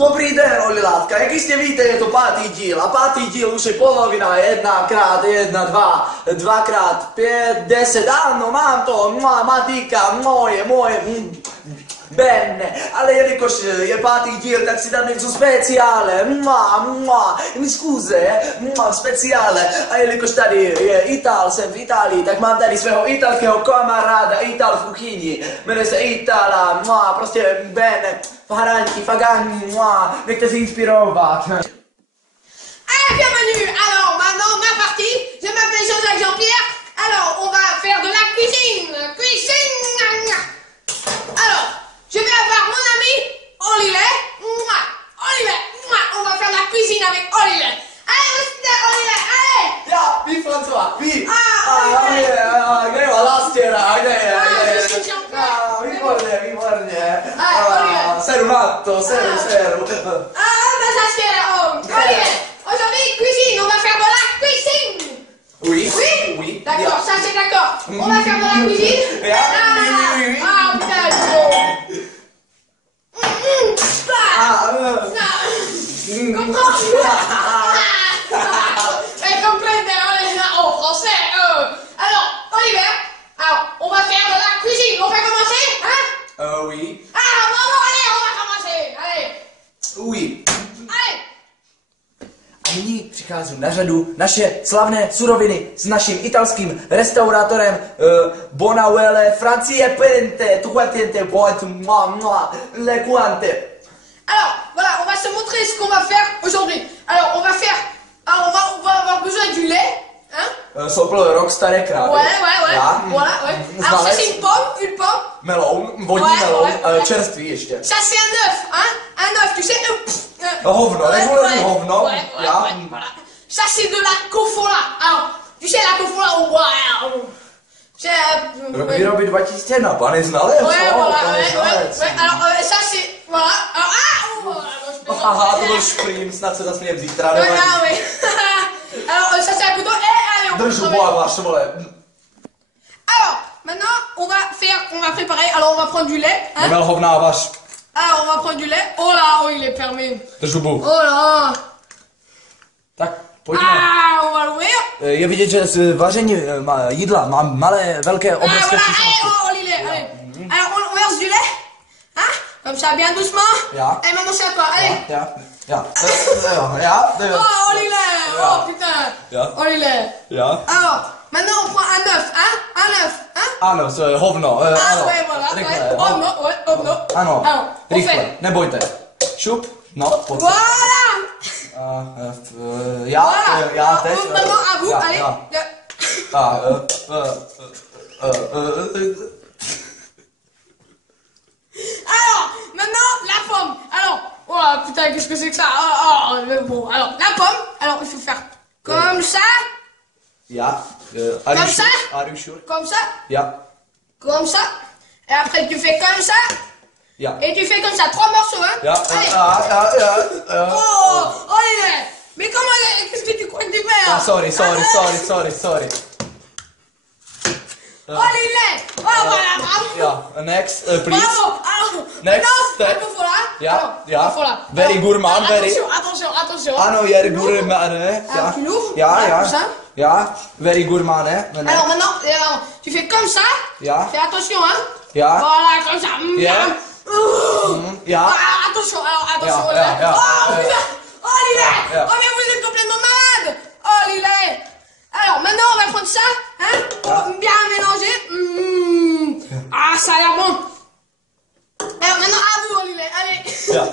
Dobrý den, Olilátka. Jak jistě víte, je to 5. díl. A 5. díl už je polovina. 1x1, 2, 2x5, 10. Ano, mám to. Matika, moje. Bene, ale jelikož je 5. díl, tak si dám něco speciále. Scuze, speciále. A jelikož tady je Ital, jsem v Itálii, tak mám tady svého italského kamaráda, Ital v kuchyni. Jmenuje se Itala, prostě bene, Fagani, nechte si inspirovat. Ah, bienvenue. Alors, maintenant, ma partie, je m'appelle Jean-Jacques Jean-Pierre. Alors, on va faire de la cuisine. Alors, je vais avoir mon ami Olivier. On va faire de la cuisine avec Olivier. Allez, Olivier, allez. Ja, wie François, wie? Olivier. Greva lastiera, Olivier. výborně. Seru matto, seru. Ben ça c'est Olivier. Aujourd'hui, cuisine, on va faire de la cuisine. Oui. D'accord, ça c'est d'accord. On va faire de la cuisine. Oui. Ah, putain. En français. Alors, Olivier, on va faire de la cuisine. On va commencer, hein? Oui. Bravo, allez, on va commencer. Allez. Oui. Allez. A nyní přichází na řadu naše slavné suroviny s naším italským restaurátorem Bonauele Francie Pente, Tuquatiente, Le Quante. Alors, voilà, on va se montrer ce qu'on va faire aujourd'hui. Alors, on va avoir besoin du lait, hein? Sopl rok staré krávy. Ouais. Já? Voilà, ouais. Alors, ça c'est une pomme. Meloun, vodní Ouais, meloun, ouais. čerstvý ještě. Ça c'est un œuf, hein? Un œuf, tu sais. Hovno, regulérní hovno. Ouais, Já? voilà. Ça c'est de la cofola. Alors, tu sais la cofola, wow. C'est... Rok výroby 2001, pane znalec. Ouais, voilà, pane ouais. znalec. Alors, ça c'est... Voilà. Alors, Aha, to byl šprým, snad se zasmějem zítra. Ouais, oui. Alors, ça c'est un couteau. Allez, on va Držu boavař, vole. Alors, maintenant, on va préparer. Alors, on va prendre du lait. Hein? Nemel hovnávař. Alors, on va prendre du lait. Oh là, il est fermé. Držu bu. Oh là. Tak, pojďme. On va l'ouvrir. Je vidět, že z vaření jídla má malé, velké, obrovské Voilà, přísnosti. allez, Olivier, allez. Alors, on verse du lait. Hein? Comme ça, bien doucement. Ja. Et maintenant, c'est à toi. Allez. Ja. Oh, Olivier. Oh, putain. Ja. Olivier. Ja. Alors, maintenant, on prend un œuf. Hein? Un œuf. Hein? Ano, hovno. Ano. Ouais, voilà. Rychle, Ouais. Oh non. Ano, Alors, on rychle, fait. nebojte. Šup, no, pojď. Voilà. Já Alors, teď. maintenant, à vous. Allez. Alors, maintenant, la pomme. Alors, oh putain, qu'est-ce que c'est que ça? Bon, alors, la pomme. Alors, il faut faire comme ça. Ja. Comme ça? Are you sure? Comme ça. Ja. Comme ça. Et après, tu fais comme ça. Ja. Et tu fais comme ça. 3 morceaux, hein? Ja. Allez. Oh, Olivier. Mais comment, qu'est-ce que tu crois que tu fais? Sorry. Olivier. Oh, voilà, bravo. Ja. Next, please. Bravo. Alors, Next maintenant, step. un peu voilà. Ja. Voilà. Very Alors, gourmand, very. Attention. Ano, very gourmand, ne? Alors, tu l'ouvres. Ja. Comme ça. Ja. Very gourmand, ne? Alors maintenant, tu fais comme ça. Ja. Fais attention, hein. Ja. Voilà, comme ça. Ja. Ja. Attention, attention. Ja. Oh, putain. Olivier. Ja. Oh, mais vous êtes complètement malade. Olivier. Alors maintenant, on va prendre ça, hein, pour bien mélanger. Ça a l'air bon. Alors maintenant, à vous, Olivier. Allez. Ja.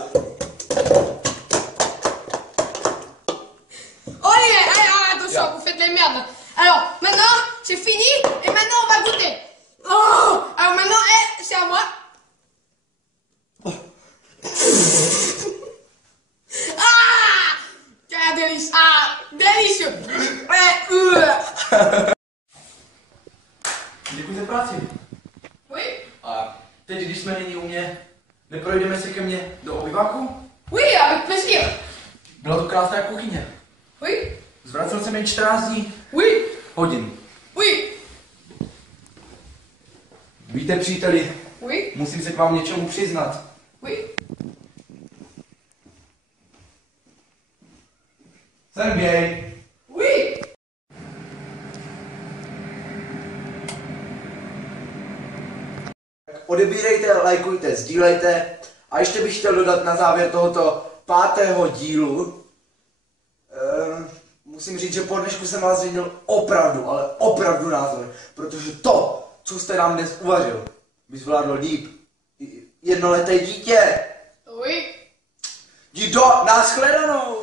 Olivier, allez, attention, vous faites les merdes. Alors, maintenant, c'est fini, et maintenant, on va goûter. Oh, alors maintenant, c'est à moi. Quel délice. Délicieux. Děkuji za práci. Oui, A teď, když jsme nyní u mě, neprojdeme si ke mně do obyváku? oui, avec plaisir. Byla to krásná kuchyně. Oui, Zvracel jsem jen 14 dní. oui, Hodin. oui, Víte, příteli, oui, musím se k vám něčemu přiznat. oui. Jsem gay. Oui. Odebírejte, lajkujte, sdílejte. A ještě bych chtěl dodat na závěr tohoto 5. dílu. Musím říct, že po dnešku jsem vás změnil opravdu, ale opravdu názor. Protože to, co jste nám dnes uvařil, by zvládlo líp jednoleté dítě. Oui. Jdi do, nashledanou.